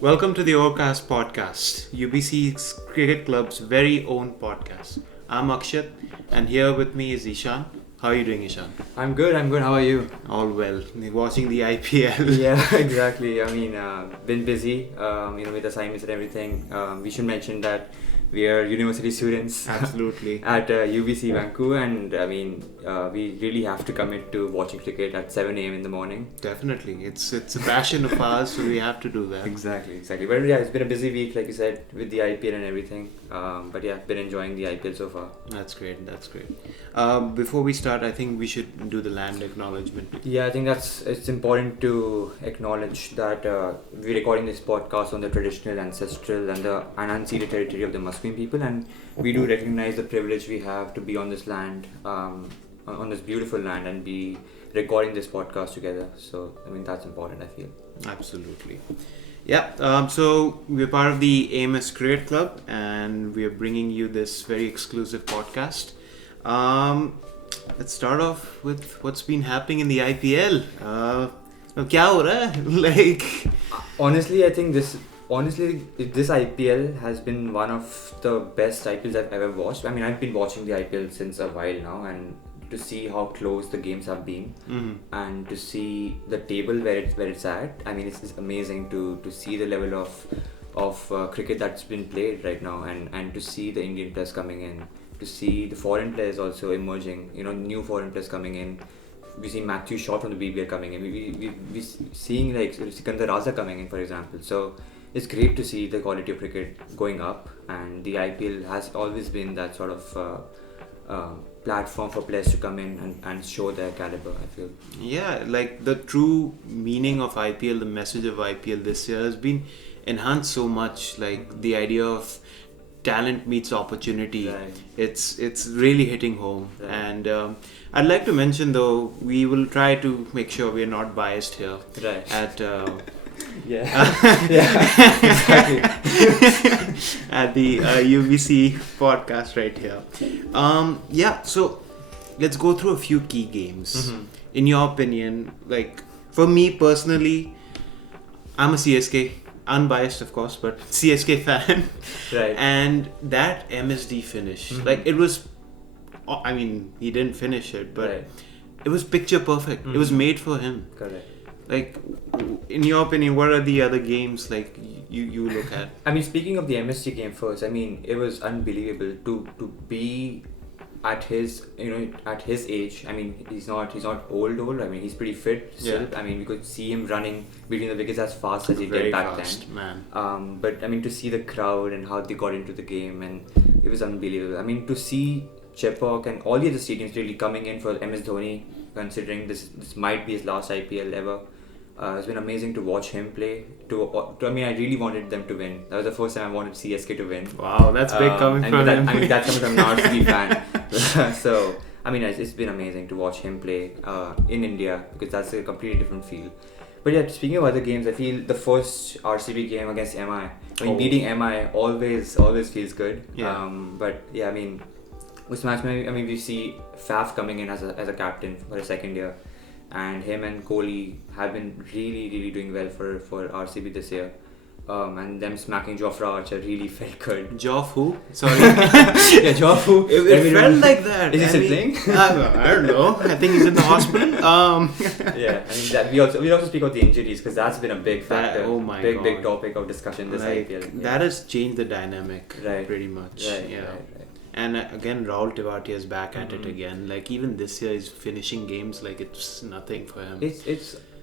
Welcome to the Overcast podcast, UBC Cricket Club's very own podcast. I'm Akshat, and here with me is Ishan. How are you doing, Ishan? I'm good. How are you? All well. Watching the IPL. Yeah, exactly. Been busy, with assignments and everything. We should mention that we are university students Absolutely. at UBC Vancouver, and we really have to commit to watching cricket at 7 a.m. in the morning. Definitely. It's a passion of ours, so we have to do that. Exactly. But yeah, it's been a busy week, like you said, with the IPL and everything. But yeah, been enjoying the IPL so far. That's great. Before we start, I think we should do the land acknowledgement. Yeah, I think it's important to acknowledge that we're recording this podcast on the traditional, ancestral, and the unceded territory of the Musqueam people, and we do recognize the privilege we have to be on this land, on this beautiful land, and be recording this podcast together. So, that's important, I feel. Absolutely. Yeah, so we're part of the AMS Cricket Club, and we're bringing you this very exclusive podcast. Let's start off with what's been happening in the IPL. क्या हो रहा है? Like, honestly, I think this IPL has been one of the best IPLs I've ever watched. I've been watching the IPL since a while now, and to see how close the games have been, and to see the table where it's at. It's amazing to see the level of cricket that's been played right now, and to see the Indian players coming in, to see the foreign players also emerging. New foreign players coming in. We see Matthew Shaw from the BBL coming in. We seeing like Sikandar Raza coming in, for example. So it's great to see the quality of cricket going up, and the IPL has always been that sort of platform for players to come in and show their caliber, I feel. yeah, like the true meaning of IPL, the message of IPL this year has been enhanced so much. Like the idea of talent meets opportunity. Right. It's really hitting home. Right. And I'd like to mention, though, we will try to make sure we're not biased here. Right. At Yeah. Yeah. Exactly. at the UBC podcast right here. So let's go through a few key games. In your opinion, like for me personally, I'm a CSK, unbiased of course, but CSK fan. Right. And that MSD finish, like it was, he didn't finish it, but Right. it was picture perfect. It was made for him. Correct. Like, in your opinion, what are the other games like you look at? Speaking of the MSG game first, it was unbelievable to be at his age. He's not old. He's pretty fit still. Yeah. We could see him running between the wickets as fast as he Very did back fast, then. man. But to see the crowd and how they got into the game, and it was unbelievable. To see Chepauk and all the other stadiums really coming in for MS Dhoni, considering this might be his last IPL ever. It's been amazing to watch him play. I really wanted them to win. That was the first time I wanted CSK to win. Wow, that's big coming from him. That's coming from an RCB fan. So, it's been amazing to watch him play in India, because that's a completely different feel. But yeah, speaking of other games, I feel the first RCB game against MI. Beating MI always feels good. Yeah. But yeah, with match, we see Faf coming in as a captain for a second year, and him and Kohli have been really doing well for RCB this year. And them smacking Jofra Archer really felt good. Joff who? Sorry. Yeah, Joff. It felt like that. Is he still playing? I don't know. I think he's in the hospital. Yeah, that we also speak about the injuries, because that's been a big factor. Oh my big God. Big topic of discussion this IPL. Yeah. That has changed the dynamic Right. pretty much. Right. Yeah. Right. And again, Rahul Tewatia is back at it again. Like even this year, he's finishing games like it's nothing for him.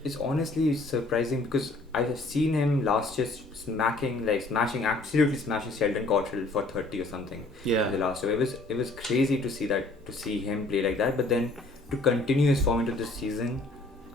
It's honestly surprising, because I have seen him last year absolutely smashing Sheldon Cottrell for 30 or something. Yeah. In the last year, it was crazy to see him play like that. But then to continue his form into this season,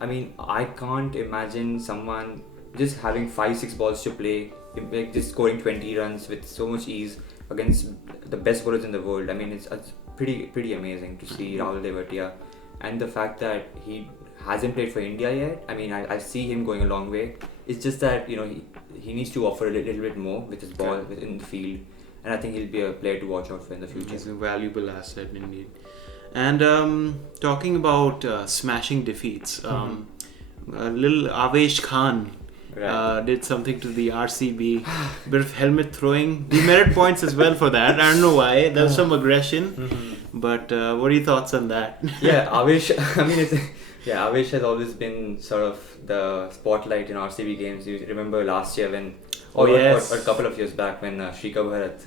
I can't imagine someone just having 5-6 balls to play, like just scoring 20 runs with so much ease against the best bowlers in the world. It's pretty amazing to see Rahul Tewatia, and the fact that he hasn't played for India yet. I see him going a long way. It's just that he needs to offer a little bit more with his ball in the field, and I think he'll be a player to watch out for in the future. He's a valuable asset indeed. And talking about smashing defeats, little Avesh Khan Right. Did something to the RCB. Bit of helmet throwing. Demerit points as well for that. I don't know why. There was some aggression. But what are your thoughts on that? Yeah, Avish. I mean, Avish has always been sort of the spotlight in RCB games. You remember last year when, or a couple of years back when Shrikar Bharat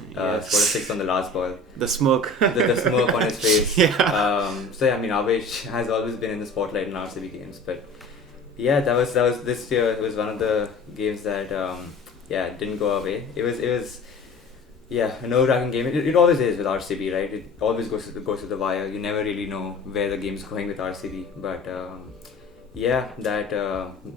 scored a 6 on the last ball. The smoke. The smoke on his face. Yeah. So yeah, I mean, Avish has always been in the spotlight in RCB games, but yeah, that was this year. It was one of the games that didn't go away. It was. Yeah, a nerve-wracking game. It always is with RCB, right? It always goes to the wire. You never really know where the game's going with RCB. But that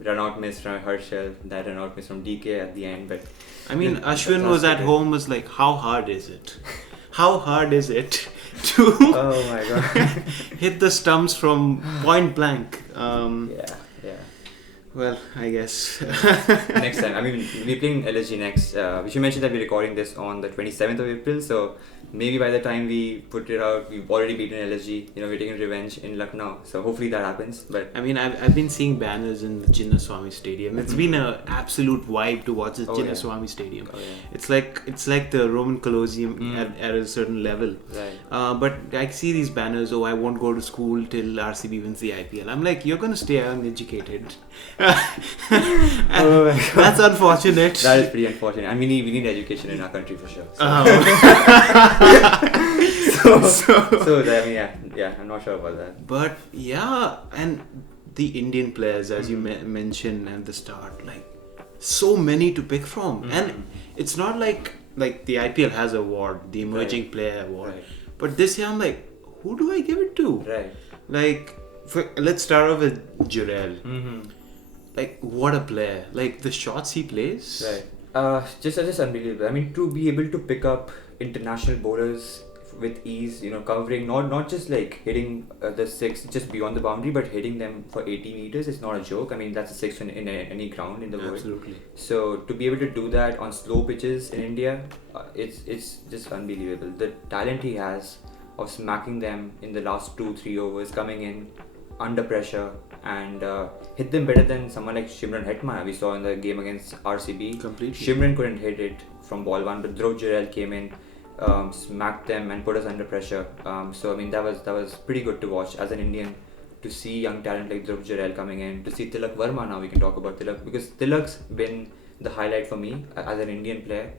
run-out miss from Herschel, that run-out miss from DK at the end. But I mean, Ashwin was at home. Was like, how hard is it? How hard is it to oh my god, hit the stumps from point blank? Yeah. Well, I guess. Next time. I mean, we're playing LSG next. We should mention that we're recording this on the 27th of April. So maybe by the time we put it out, we've already beaten LSG. You know, we're taking revenge in Lucknow. So hopefully that happens. But I mean, I've been seeing banners in the Chinnaswamy Stadium. It's been an absolute vibe to watch the Chinnaswamy Stadium. Oh, yeah. It's like the Roman Colosseum at a certain level. Right. But I see these banners. Oh, I won't go to school till RCB wins the IPL. I'm like, you're gonna stay uneducated. That's unfortunate. That is pretty unfortunate. And we need education in our country for sure. So, I'm not sure about that. But yeah, and the Indian players, as you mentioned at the start, like so many to pick from, and it's not like the IPL has an award, the Emerging Player Award, but this year I'm like, who do I give it to? Right. Like, let's start off with Jurel. Like, what a player! Like the shots he plays. Right. Just unbelievable. I mean, to be able to pick up international bowlers with ease, you know, covering not just like hitting the six just beyond the boundary, but hitting them for 80 meters is not a joke. I mean, that's a six in any ground in the world. Absolutely. So to be able to do that on slow pitches in India, it's just unbelievable. The talent he has of smacking them in the last 2-3 overs, coming in under pressure and hit them better than someone like Shimron Hetmaya we saw in the game against RCB. Completely. Shimron couldn't hit it from ball one, but Dhruv Jurel came in, smacked them and put us under pressure. So I mean that was pretty good to watch as an Indian, to see young talent like Dhruv Jurel coming in, to see Tilak Verma. Now we can talk about Tilak, because Tilak's been the highlight for me as an Indian player.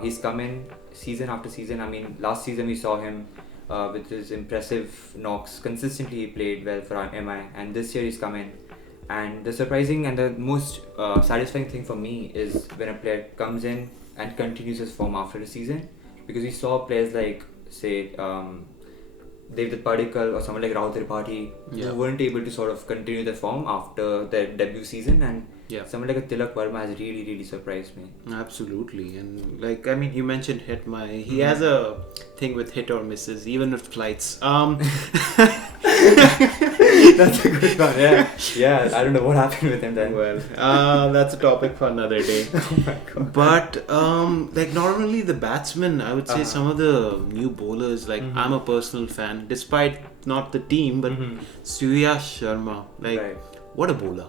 He's come in season after season. I mean, last season we saw him with his impressive knocks. Consistently he played well for our MI, and this year he's come in. And the surprising and the most satisfying thing for me is when a player comes in and continues his form after the season, because we saw players like, say, David Padikkal or someone like Rahul Tripathi who weren't able to sort of continue their form after their debut season, and someone like a Tilak Verma has really surprised me. Absolutely. And like, I mean, you mentioned Hetmaya. He has a thing with hit or misses, even with flights. That's a good one. Yeah. I don't know what happened with him then. Well, that's a topic for another day. Oh my god. But like, not only the batsmen, I would say some of the new bowlers. Like, I'm a personal fan, despite not the team, but Surya Sharma. Like, what a bowler!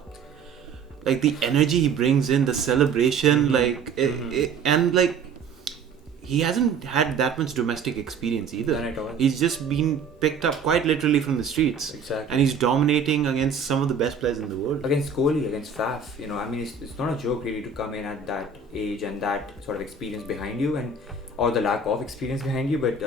Like the energy he brings in, the celebration, like and like, he hasn't had that much domestic experience either. None at all. He's just been picked up quite literally from the streets. Exactly. And he's dominating against some of the best players in the world. Against Kohli, against Faf, you know, I mean, it's not a joke really to come in at that age and that sort of experience behind you, and or the lack of experience behind you. But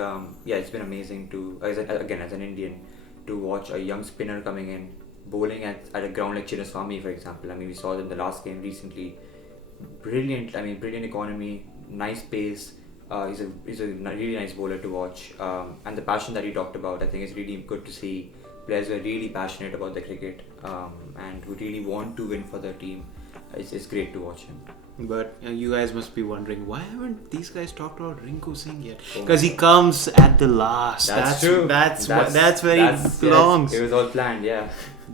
it's been amazing to, as an Indian, to watch a young spinner coming in, bowling at a ground like Chinnaswamy, for example. I mean, we saw them in the last game recently. Brilliant economy, nice pace. He's a really nice bowler to watch. And the passion that he talked about, I think, is really good to see. Players who are really passionate about their cricket and who really want to win for their team. It's great to watch him. But you guys must be wondering, why haven't these guys talked about Rinku Singh yet? Because he comes at the last. That's true. That's where he belongs. It was all planned, yeah.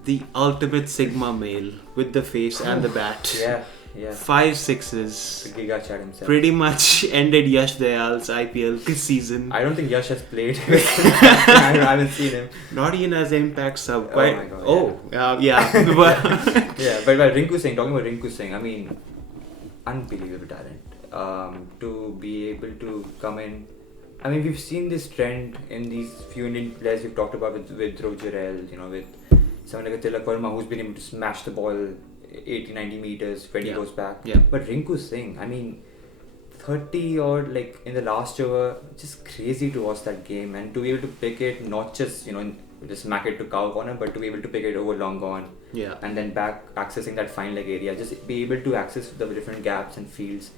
The ultimate Sigma male with the face and the bat. Yeah. Yeah. 5 sixes. Giga Chad himself. Pretty much ended Yash Dayal's IPL season. I don't think Yash has played. I haven't seen him. Not even as Impact sub. Oh my God, yeah. But Yeah, but Rinku Singh, talking about Rinku Singh, I mean, unbelievable talent. To be able to come in. I mean, we've seen this trend in these few Indian players we've talked about with Dhruv Jurel, with someone like a Tilak Verma who's been able to smash the ball 80, 90 meters, 20 goes back. Yeah. But Rinku Singh, I mean, 30 or like in the last over, just crazy to watch that game and to be able to pick it, not just, just smack it to cow corner, but to be able to pick it over long on. Yeah. And then back accessing that fine leg area, just be able to access the different gaps and fields.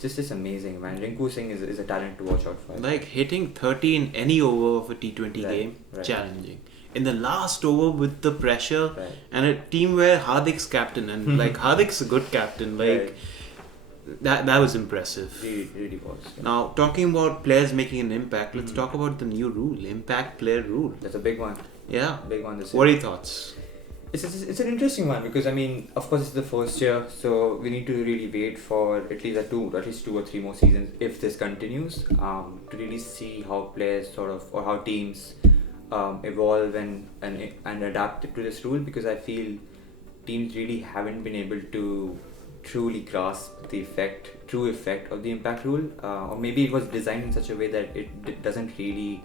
Just amazing, man. Rinku Singh is a talent to watch out for. Like hitting 30 in any over of a T20 Right, game, right. challenging. In the last over with the pressure Right. and a team where Hardik's captain and like Hardik's a good captain, like that was impressive. Really was. Yeah. Now talking about players making an impact, let's talk about the new rule, impact player rule. That's a big one. Yeah. Big one this year. What are your thoughts? It's an interesting one because I mean, of course, it's the first year, so we need to really wait for at least two or three more seasons if this continues, to really see how players or how teams evolve and adapt to this rule, because I feel teams really haven't been able to truly grasp the true effect of the impact rule, or maybe it was designed in such a way that it doesn't really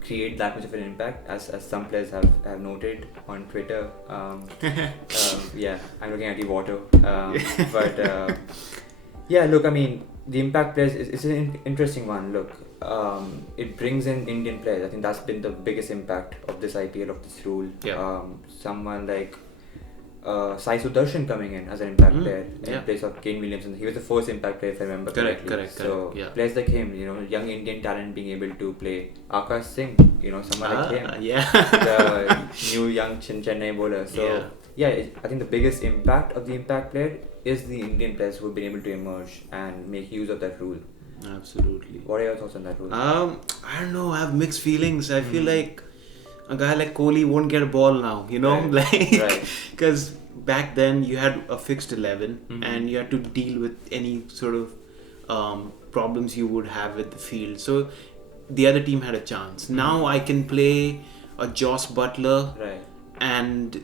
create that much of an impact, as some players have noted on Twitter. Yeah, I'm looking at the water. But yeah, look, I mean, the impact players is an interesting one. Look, it brings in Indian players. I think that's been the biggest impact of this IPL, of this rule. Yeah. Someone like Sai Sudarshan coming in as an impact player in yeah. place of Kane Williamson. He was the first impact player, if I remember correctly. Correct. Yeah. Players like him, young Indian talent being able to play. Akash Singh, someone like him. Yeah. The new young Chennai bowler. So I think the biggest impact of the impact player is the Indian players who have been able to emerge and make use of that rule. Absolutely. What are your thoughts on that rule? I don't know. I have mixed feelings. I feel like a guy like Kohli won't get a ball now, Right. Because back then you had a fixed 11 and you had to deal with any sort of problems you would have with the field. So the other team had a chance. Now I can play a Joss Butler and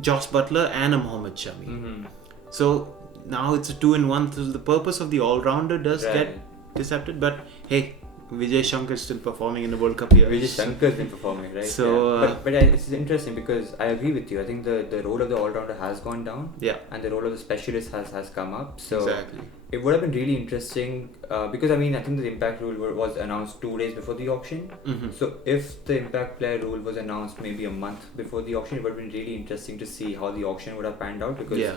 Joss Butler and a Mohammad Shami. So now it's a 2-in-1. So the purpose of the all-rounder does get disrupted. But hey, Vijay Shankar is still performing in the World Cup here. Vijay Shankar has been performing, right? So, but it's interesting because I agree with you. I think the role of the all-rounder has gone down. Yeah. And the role of the specialist has come up. So exactly. It would have been really interesting because I think the impact rule was announced 2 days before the auction. So if the impact player rule was announced maybe a month before the auction, it would have been really interesting to see how the auction would have panned out, because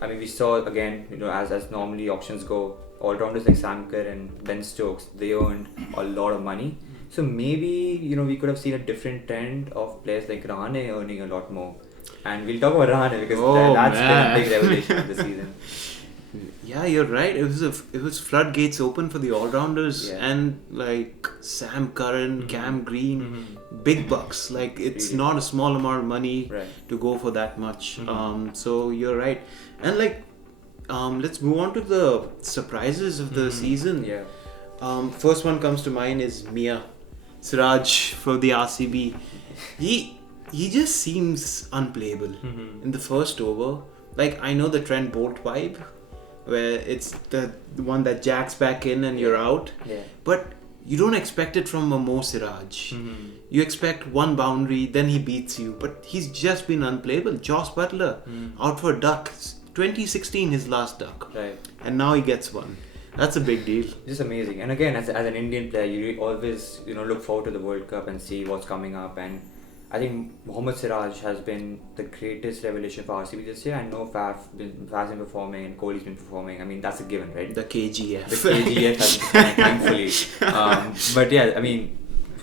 we saw again, as normally auctions go, all-rounders like Sam Kerr and Ben Stokes, they earned a lot of money. So maybe, we could have seen a different trend of players like Rahane earning a lot more. And we'll talk about Rahane because that's been a big revelation of the season. Yeah, you're right. It was floodgates open for the all-rounders and like Sam Curran, Cam Green, big bucks. Like it's Really? not a small amount of money to go for that much. So you're right. And like, let's move on to the surprises of the season. Yeah. First one comes to mind is Mia Siraj for the RCB. He just seems unplayable in the first over. Like, I know the Trent Bolt vibe, where it's the one that jacks back in and you're out. Yeah. But you don't expect it from a Mo Siraj. You expect one boundary, then he beats you. But he's just been unplayable. Joss Butler, out for a duck. 2016 his last duck. Right. And now he gets one. That's a big deal. Just amazing. And again, as an Indian player, you always look forward to the World Cup and see what's coming up. And I think Mohammad Siraj has been the greatest revelation for RCB this year. I know Faf's been performing and Kohli's been performing. That's a given, right? The KGF. The KGF has been performing, thankfully. But yeah,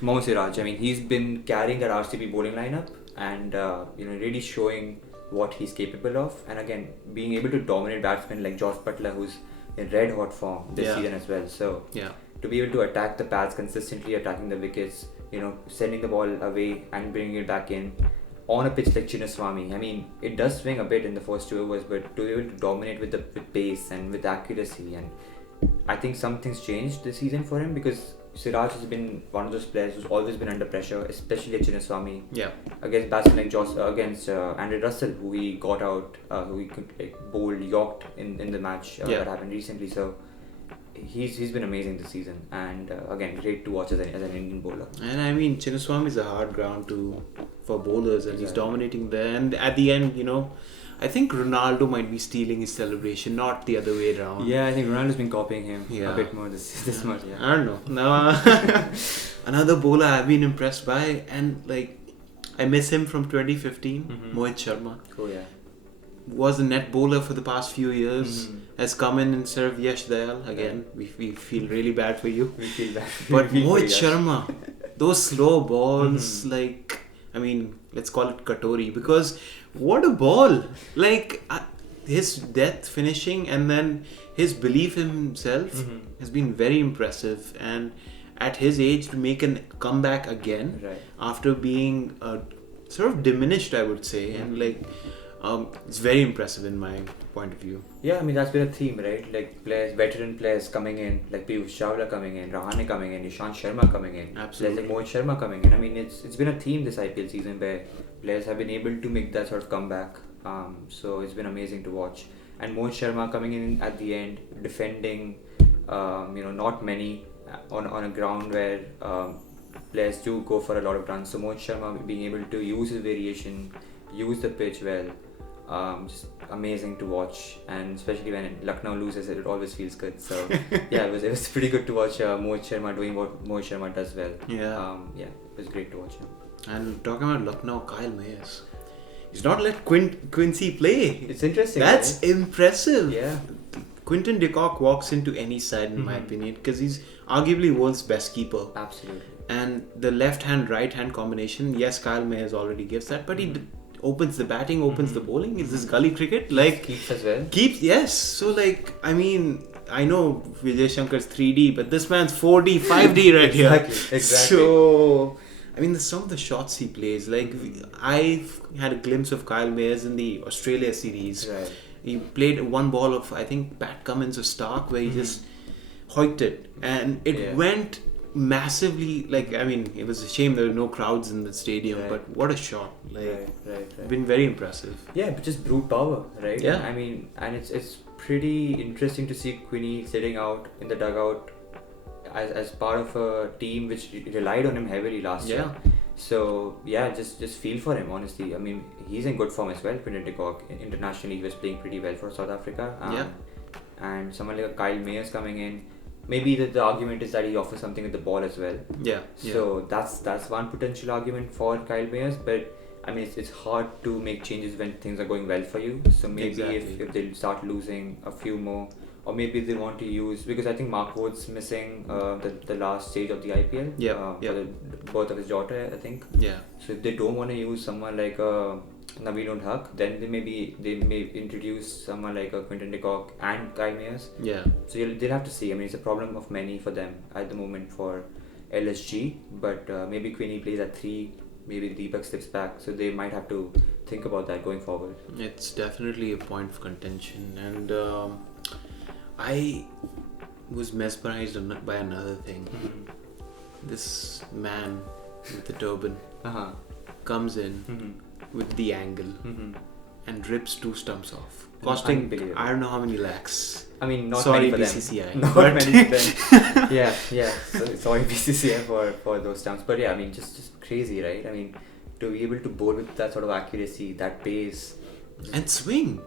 Mohammad Siraj, he's been carrying that RCB bowling lineup and really showing what he's capable of. And again, being able to dominate batsmen like Joss Butler, who's in red hot form this season as well. So to be able to attack the pads consistently, attacking the wickets, sending the ball away and bringing it back in. on a pitch like Chinnaswamy, I mean, it does swing a bit in the first 2 overs, but to be able to dominate with pace and with accuracy, and I think something's changed this season for him, because Siraj has been one of those players who's always been under pressure, especially at Chinnaswamy. Yeah. Against batsmen like against Andre Russell, who he got out, who he bowled, yorked in the match that happened recently. So he's been amazing this season, and again, great to watch as an Indian bowler. And I mean, Chinnaswamy is a hard ground for bowlers, and he's dominating there. And at the end, I think Ronaldo might be stealing his celebration, not the other way around. Yeah, I think Ronaldo's been copying him a bit more this month. Yeah. I don't know. No, another bowler I've been impressed by, and I miss him from 2015. Mohit Sharma. Oh yeah. Was a net bowler for the past few years. Has come in instead of Yash Dayal. Again, we feel really bad for you. We feel bad. But Mohit Sharma, those slow balls, let's call it Katori, because what a ball! His depth finishing and then his belief in himself has been very impressive. And at his age, to make a comeback again after being sort of diminished, I would say, and it's very impressive in my point of view. Yeah, I mean, that's been a theme, right? Like veteran players coming in, like Piyush Chawla coming in, Rahane coming in, Ishant Sharma coming in, absolutely, like Mohit Sharma coming in. I mean, it's been a theme this IPL season where players have been able to make that sort of comeback. So it's been amazing to watch. And Mohit Sharma coming in at the end, defending, not many on a ground where players do go for a lot of runs. So Mohit Sharma being able to use his variation, use the pitch well. Just amazing to watch, and especially when Lucknow loses, it always feels good. So yeah, it was pretty good to watch Mohit Sharma doing what Mohit Sharma does well. It was great to watch him. And talking about Lucknow, Kyle Mayers, he's not let Quincy play. It's interesting. That's right? impressive. Yeah. Quinton de Kock walks into any side, in my opinion, because he's arguably world's best keeper. Absolutely. And the left-hand, right-hand combination, yes, Kyle Mayers already gives that, but he opens the batting, opens the bowling. Is this gully cricket? Keeps as well. Keeps, yes. So I know Vijay Shankar's 3D, but this man's 4D, 5D right here. Exactly. So, some of the shots he plays, I've had a glimpse of Kyle Mayers in the Australia series. Right. He played one ball of, I think, Pat Cummins or Stark, where he just hoiked it. And it went massively, it was a shame there were no crowds in the stadium, but what a shot. Right. Been very impressive. Yeah, but just brute power, right? Yeah. And it's pretty interesting to see Quinny sitting out in the dugout as part of a team which relied on him heavily last year. So yeah, just feel for him, honestly. He's in good form as well. Quinton de Kock internationally, he was playing pretty well for South Africa. And someone like a Kyle Mayers coming in, maybe the argument is that he offers something with the ball as well. So that's one potential argument for Kyle Mayers, but it's hard to make changes when things are going well for you. So maybe if they start losing a few more, or maybe they want to use, because I think Mark Wood's missing the last stage of the IPL for the birth of his daughter, I think. So if they don't want to use someone like Naveen ul Haq, then they may introduce someone like Quinton de Kock and Kyle Mayers. So they'll have to see. It's a problem of many for them at the moment for LSG, but maybe Quinny plays at 3, maybe Deepak slips back, so they might have to think about that going forward. It's definitely a point of contention, and I was mesmerized by another thing. This man with the turban comes in with the angle and rips 2 stumps off, costing I don't know how many lakhs. Not sorry, many for BCCI. Them. Not many for them. Yeah. So, sorry, BCCI for those stumps. But yeah, just crazy, right? To be able to bowl with that sort of accuracy, that pace, and swing.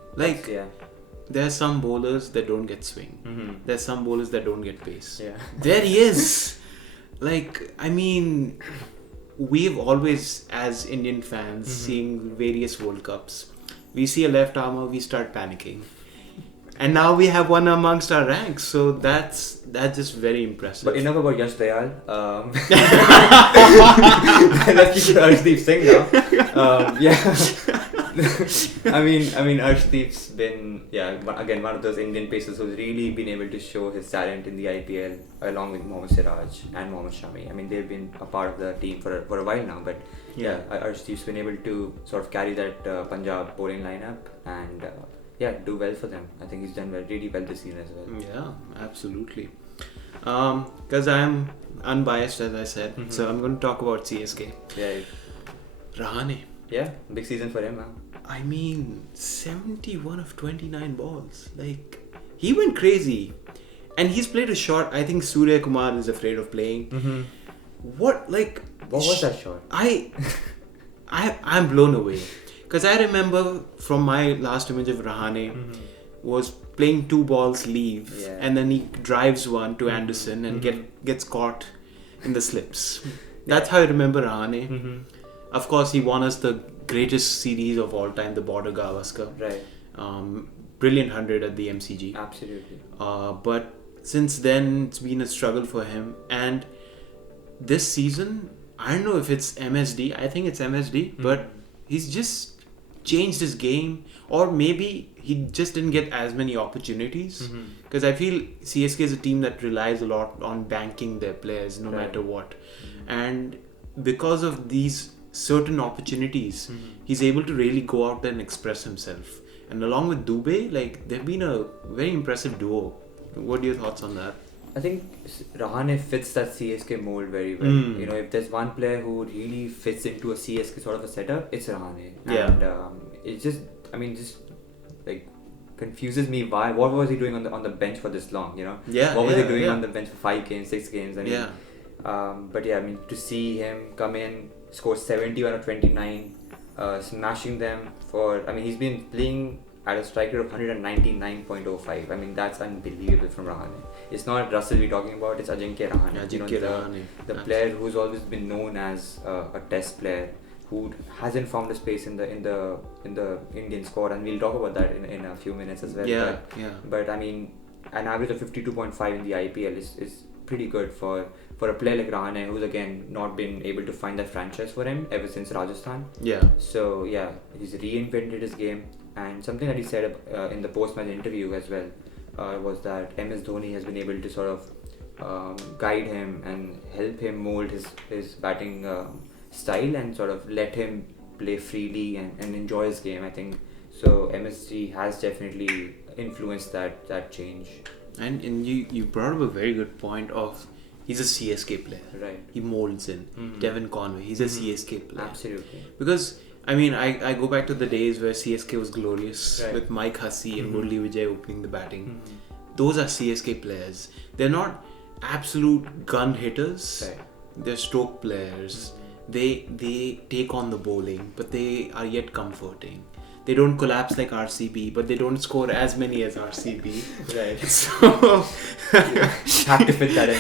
There are some bowlers that don't get swing. There are some bowlers that don't get pace. There he is. We've always, as Indian fans, seeing various World Cups, we see a left armer, we start panicking. And now we have one amongst our ranks, so that's just very impressive. But enough about Yash Dayal. Let's keep Arshdeep Singh now. I mean, Arshdeep's been again one of those Indian pacers who's really been able to show his talent in the IPL along with Mohammad Siraj and Mohammad Shami. I mean, they've been a part of the team for a while now, but Arshdeep's been able to sort of carry that Punjab bowling lineup and do well for them. I think he's done really well this season as well. Yeah, absolutely. Because I'm unbiased, as I said, so I'm going to talk about CSK. Yeah. Rahane. Yeah, big season for him, huh? I mean, 71 of 29 balls. Like, he went crazy. And he's played a shot I think Surya Kumar is afraid of playing. What was that shot? I'm blown away. Because I remember from my last image of Rahane was playing 2 balls leave and then he drives one to Anderson and gets caught in the slips. That's how I remember Rahane. Of course, he won us the greatest series of all time, the Border Gavaskar. Right. Brilliant 100 at the MCG. Absolutely. But since then, it's been a struggle for him. And this season, I don't know if it's MSD. I think it's MSD. But he's just changed his game. Or maybe he just didn't get as many opportunities. Because I feel CSK is a team that relies a lot on banking their players no matter what. And because of these certain opportunities, he's able to really go out there and express himself. And along with Dubey, they've been a very impressive duo. What are your thoughts on that? I think Rahane fits that CSK mold very well. You know, if there's one player who really fits into a CSK sort of a setup, it's Rahane. And it just confuses me why. What was he doing on the bench for this long? You know, what was he doing on the bench for 5 games, 6 games? I mean, to see him come in, score 71 or 29, smashing them he's been playing at a strike rate of 199.05. I mean, that's unbelievable from Rahane. It's not Russell we're talking about, it's Ajinkya Rahane. The player who's always been known as a test player who hasn't found a space in the Indian squad, and we'll talk about that in a few minutes as well. But I mean, an average of 52.5 in the IPL is pretty good for a player like Rahane, who's again not been able to find that franchise for him ever since Rajasthan. So he's reinvented his game, and something that he said in the post-match interview as well was that MS Dhoni has been able to sort of guide him and help him mold his batting style and sort of let him play freely and enjoy his game. I think so. MSG has definitely influenced that change. And you brought up a very good point of he's a CSK player. Right. He molds in. Devon Conway, he's a CSK player. Absolutely. Because, I mean, I go back to the days where CSK was glorious with Mike Hussey and Murli Vijay opening the batting. Those are CSK players. They're not absolute gun hitters. Right. They're stroke players. They take on the bowling, but they are yet comforting. They don't collapse like RCB, but they don't score as many as RCB. Right. So have to fit that in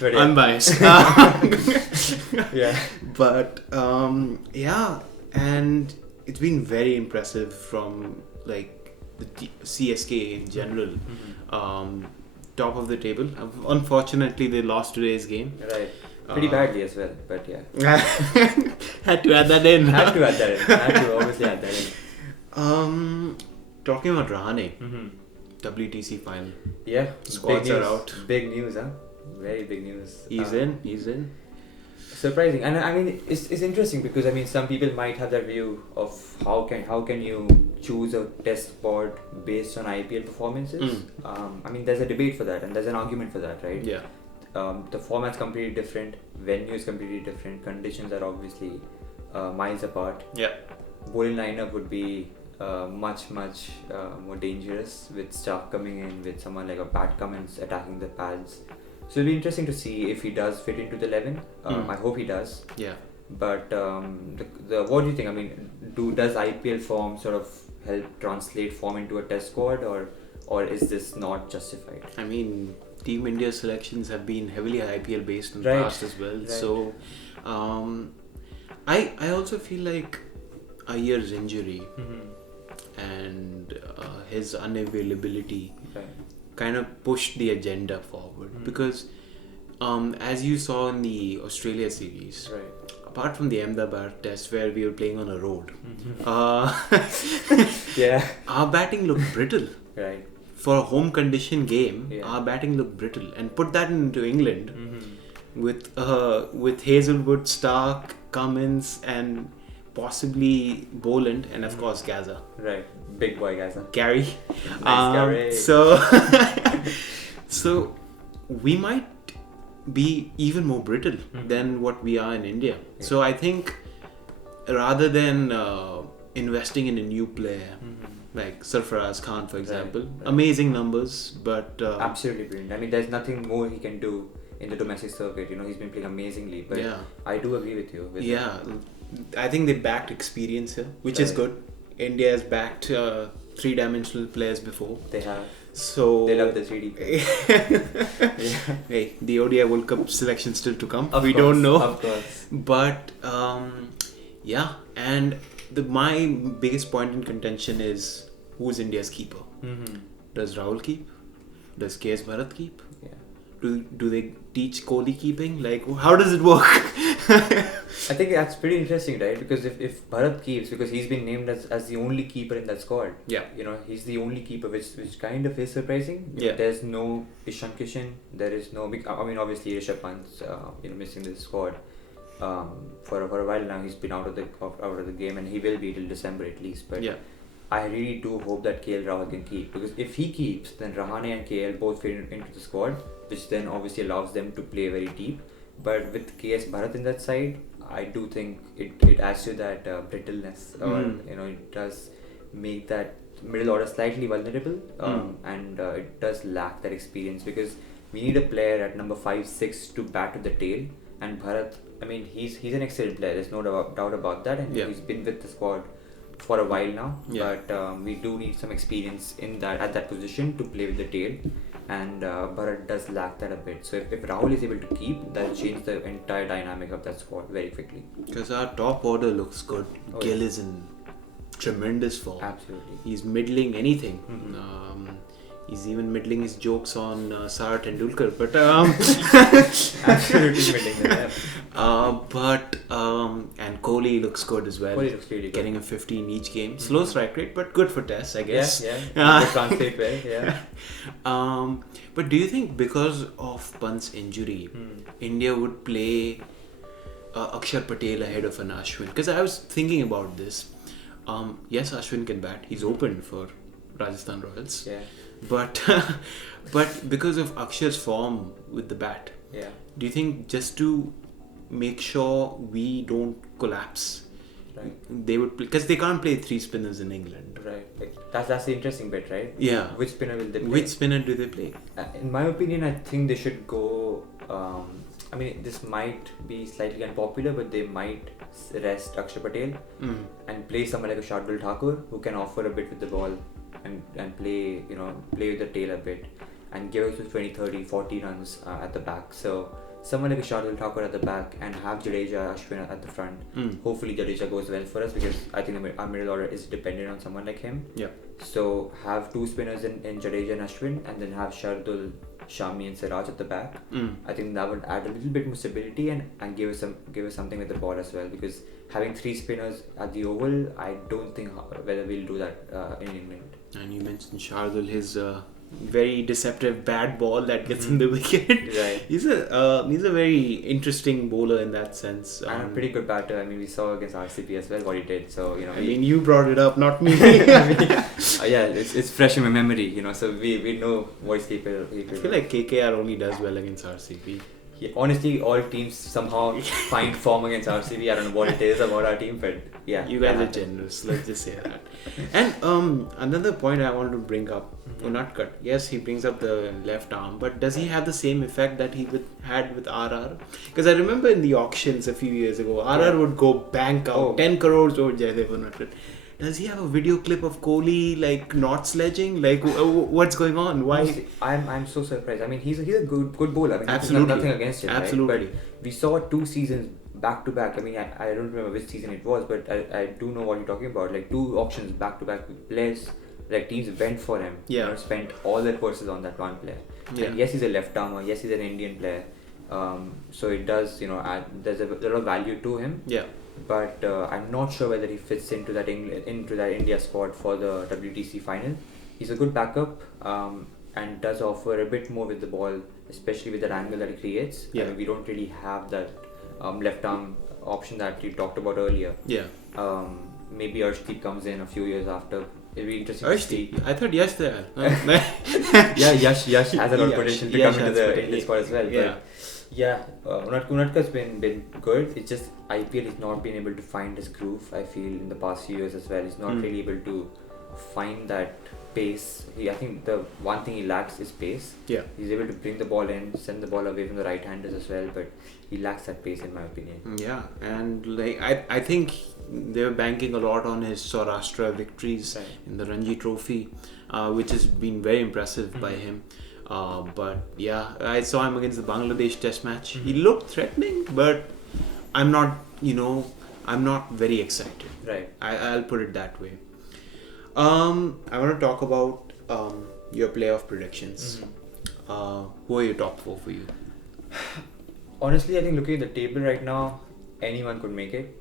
somehow. Unbiased. But and it's been very impressive from the CSK in general. Top of the table. Unfortunately, they lost today's game. Right. Pretty badly as well, but yeah. Had to add that in. Had to obviously add that in. Talking about Rahane, WTC final. Yeah. Squads are out. Big news, huh? Very big news. He's in. Surprising, and I mean it's interesting because I mean some people might have that view of how can you choose a test squad based on IPL performances. I mean there's a debate for that and there's an argument for that, right? Yeah. The format's completely different, venue is completely different, conditions are obviously miles apart. Yeah. Bowling lineup would be much more dangerous with Stark coming in, with someone like a Pat Cummins attacking the pads. So it'll be interesting to see if he does fit into the 11. I hope he does. Yeah. But what do you think? I mean, does IPL form sort of help translate form into a test squad, or is this not justified? I mean, Team India selections have been heavily IPL based in the past as well. Right. So, I also feel like Iyer's injury and his unavailability kind of pushed the agenda forward, because as you saw in the Australia series, Right. apart from the Ahmedabad test where we were playing on a road, Yeah. our batting looked brittle. Right. For a home condition game, Yeah. our batting looked brittle. And put that into England Mm-hmm. with Hazelwood, Stark, Cummins, and possibly Boland, and of course Gaza. Right. Big boy guys. Huh? Gary. Nice Gary. So we might be even more brittle than what we are in India. Yeah. So I think rather than investing in a new player like Sarfaraz Khan, for example, right. amazing numbers, but Absolutely brilliant. I mean, there's nothing more he can do in the domestic circuit. You know, he's been playing amazingly. But yeah, I do agree with you. With yeah, I think they backed experience here, which is Right. good. India has backed three-dimensional players before, They have. so They love the 3D play. Yeah. Hey, the ODI World Cup selection still to come. Of We course, don't know, Of course. but yeah, and my biggest point in contention is who's India's keeper? Mm-hmm. Does Rahul keep? Does KS Bharat keep? Yeah. Do they teach Kohli keeping? Like, how does it work? I think that's pretty interesting, right? Because if Bharat keeps, because he's been named as the only keeper in that squad. Yeah. You know, he's the only keeper, which kind of is surprising. Yeah. There's no Ishan Kishan. There is no. I mean, obviously Rishabh Pant's missing the squad. For a while now, he's been out of the game, and he will be till December at least. But Yeah. I really do hope that KL Rahul can keep, because if he keeps, then Rahane and KL both fit into the squad, which then obviously allows them to play very deep. But with KS Bharat in that side, I do think it adds to that brittleness, or you know, it does make that middle order slightly vulnerable, and it does lack that experience, because we need a player at number 5, 6 to bat to the tail. And Bharat, I mean, he's an excellent player. There's no doubt about that, and Yeah. he's been with the squad for a while now. Yeah. But we do need some experience at that position to play with the tail, and Bharat does lack that a bit. So if Rahul is able to keep, that'll change the entire dynamic of that squad very quickly. Because our top order looks good. Oh, Gill yeah. is in tremendous form. Absolutely. He's middling anything. Mhm. He's even middling his jokes on Sara Tendulkar. But Absolutely admitting that. and Kohli looks good as well. Kohli looks really good. Getting a 50 in each game. Slow strike rate, but good for tests, I guess. Yeah. Good translate well. Yeah. But do you think because of Pant's injury, India would play Akshar Patel ahead of an Ashwin? Because I was thinking about this. Yes, Ashwin can bat. He's open for Rajasthan Royals. Yeah. But because of Akshar's form with the bat, Yeah. do you think just to make sure we don't collapse, Right. they would play? Because they can't play three spinners in England. Right. Like, that's the interesting bit, right? Yeah. Which spinner will they play? Which spinner do they play? In my opinion, I think they should go. I mean, this might be slightly unpopular, but they might rest Akshar Patel and play someone like a Shardul Thakur, who can offer a bit with the ball and play with the tail a bit and give us 20, 30, 40 runs at the back. So someone like a Shardul Thakur at the back and have Jadeja, Ashwin at the front. Hopefully Jadeja goes well for us, because I think our middle order is dependent on someone like him. Yeah. So have two spinners in Jadeja and Ashwin, and then have Shardul, Shami and Siraj at the back. I think that would add a little bit more stability and give us something with the ball as well, because having three spinners at the Oval, I don't think whether we'll do that in England. And you mentioned Shardul, his very deceptive bad ball that gets in the wicket. Right. He's a very interesting bowler in that sense. And a pretty good batter. I mean, we saw against RCB as well what he did. So I mean, you brought it up, not me. yeah, it's fresh in my memory. So we know what he's capable. I feel like KKR only does well against RCB. Yeah, honestly, all teams somehow find form against RCB. I don't know what it is about our team, but yeah. You guys that are happens. generous, let's just say that. And another point I wanted to bring up, Unadkat, yes, he brings up the left arm, but does he have the same effect that he had with RR? Because I remember in the auctions a few years ago, RR would go bank out 10 crores over Jaydev Unadkat. Does he have a video clip of Kohli like not sledging? Like what's going on? Why? Honestly, I'm so surprised. I mean, he's a good bowler. I mean, Absolutely. nothing against him. Absolutely. Right? But we saw 2 seasons back to back. I mean, I don't remember which season it was, but I do know what you're talking about. Like 2 auctions back to back with players. Like teams went for him. Yeah. Spent all their purses on that one player. Yeah. And yes, he's a left armer. Yes, he's an Indian player. So it does, there's a lot of value to him. Yeah. But I'm not sure whether he fits into that India squad for the WTC final. He's a good backup, and does offer a bit more with the ball, especially with that angle that he creates. Yeah. I mean, we don't really have that left arm option that you talked about earlier. Yeah. Maybe Arshdeep comes in a few years after. It'll be interesting to see. I thought Yash there. Yeah, Yash has a lot of Yash- potential to Yash come into has the potential. Indian squad as well. Yeah. But yeah, Unadka's been good. It's just IPL has not been able to find his groove. I feel in the past few years as well, he's not really able to find that pace. I think the one thing he lacks is pace. Yeah. He's able to bring the ball in, send the ball away from the right-handers as well, but he lacks that pace in my opinion. Yeah, and like I think they're banking a lot on his Saurashtra victories Right. in the Ranji Trophy, which has been very impressive by him. But yeah, I saw him against the Bangladesh Test match. He looked threatening, but I'm not very excited. Right. I'll put it that way. I want to talk about your playoff predictions. Who are your top 4 for you? Honestly, I think looking at the table right now, anyone could make it.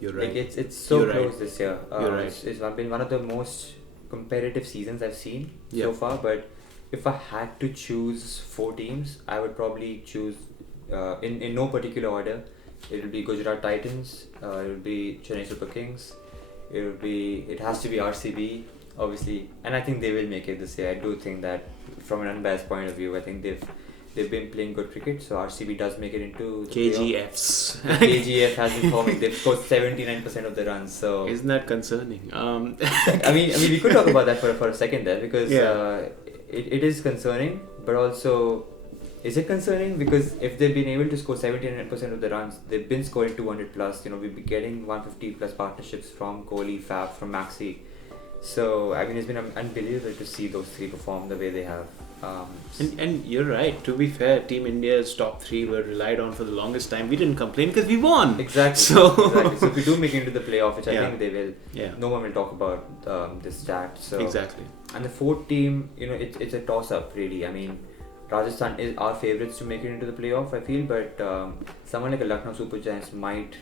You're right. It's so You're close right. this year. You're right. It's been one of the most competitive seasons I've seen Yeah. so far. But if I had to choose 4 teams, I would probably choose in no particular order. It will be Gujarat Titans. It will be Chennai Super Kings. It has to be RCB, obviously, and I think they will make it this year. I do think that from an unbiased point of view, I think they've been playing good cricket. So RCB does make it into the playoff. KGFs. KGF has been forming. They've scored 79% of the runs. So Isn't that concerning? I mean, we could talk about that for a second there because it is concerning, but also. Is it concerning? Because if they've been able to score 79% of the runs, they've been scoring 200 plus. We'll be getting 150 plus partnerships from Kohli, Fab, from Maxi. So I mean, it's been unbelievable to see those 3 perform the way they have. And you're right. To be fair, Team India's top 3 were relied on for the longest time. We didn't complain because we won. Exactly. So So if we do make it into the playoff, which I think they will, Yeah. no one will talk about this stat. So Exactly. And the 4th team, it's a toss up really. I mean, Rajasthan is our favourites to make it into the playoff, I feel, but someone like a Lucknow Super Giants might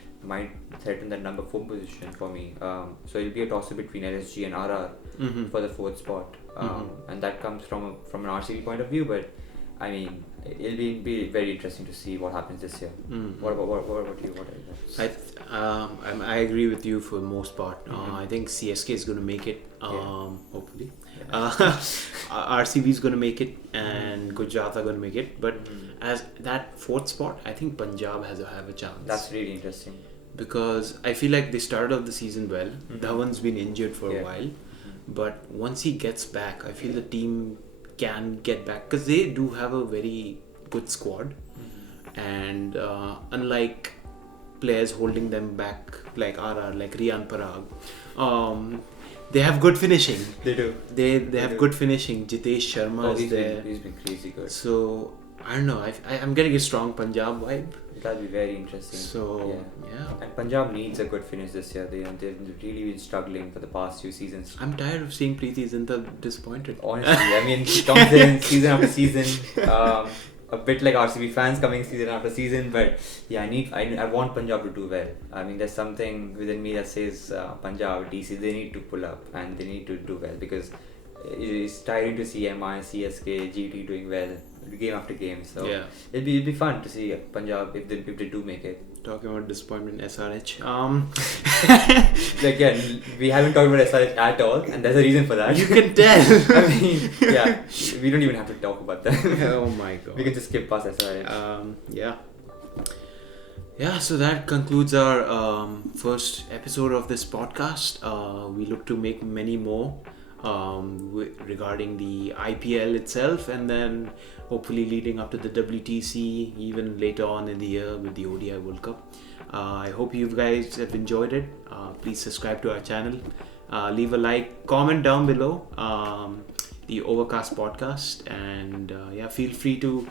threaten that number 4 position for me. So it'll be a toss up between LSG and RR for the 4th spot, and that comes from an RCB point of view. But I mean, it'll be very interesting to see what happens this year. What about you? What are your thoughts? I agree with you for the most part. I think CSK is going to make it, hopefully. RCB is going to make it, and Gujarat are going to make it. But as that 4th spot, I think Punjab have a chance. That's really interesting. Because I feel like they started off the season well. Dhawan's been injured for a while. But once he gets back, I feel the team can get back. Because they do have a very good squad. And unlike players holding them back like RR, like Riyan Parag, they have good finishing. They do. They have good finishing. Jitesh Sharma is he's there. been crazy good. So, I don't know. I'm getting a strong Punjab vibe. That'll be very interesting. So, yeah. And Punjab needs a good finish this year. They've really been struggling for the past few seasons. I'm tired of seeing Preeti Zinta disappointed. Honestly, I mean, she comes in season after season, a bit like RCB fans coming season after season. But yeah, I want Punjab to do well. I mean, there's something within me that says Punjab, DC, they need to pull up and they need to do well because it's tiring to see MI, CSK, GT doing well game after game. So it'd be fun to see Punjab if they do make it. Talking about disappointment, SRH. Again, we haven't talked about SRH at all, and there's a reason for that. You can tell. I mean, yeah, we don't even have to talk about that. Oh my god. We can just skip past SRH. Yeah, so that concludes our first episode of this podcast. We look to make many more regarding the IPL itself, and then hopefully leading up to the WTC even later on in the year with the ODI World Cup. I hope you guys have enjoyed it. Please subscribe to our channel, leave a like, comment down below the Overcast podcast, and feel free to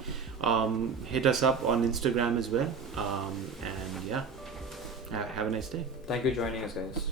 hit us up on Instagram as well, and have a nice day. Thank you for joining us, guys.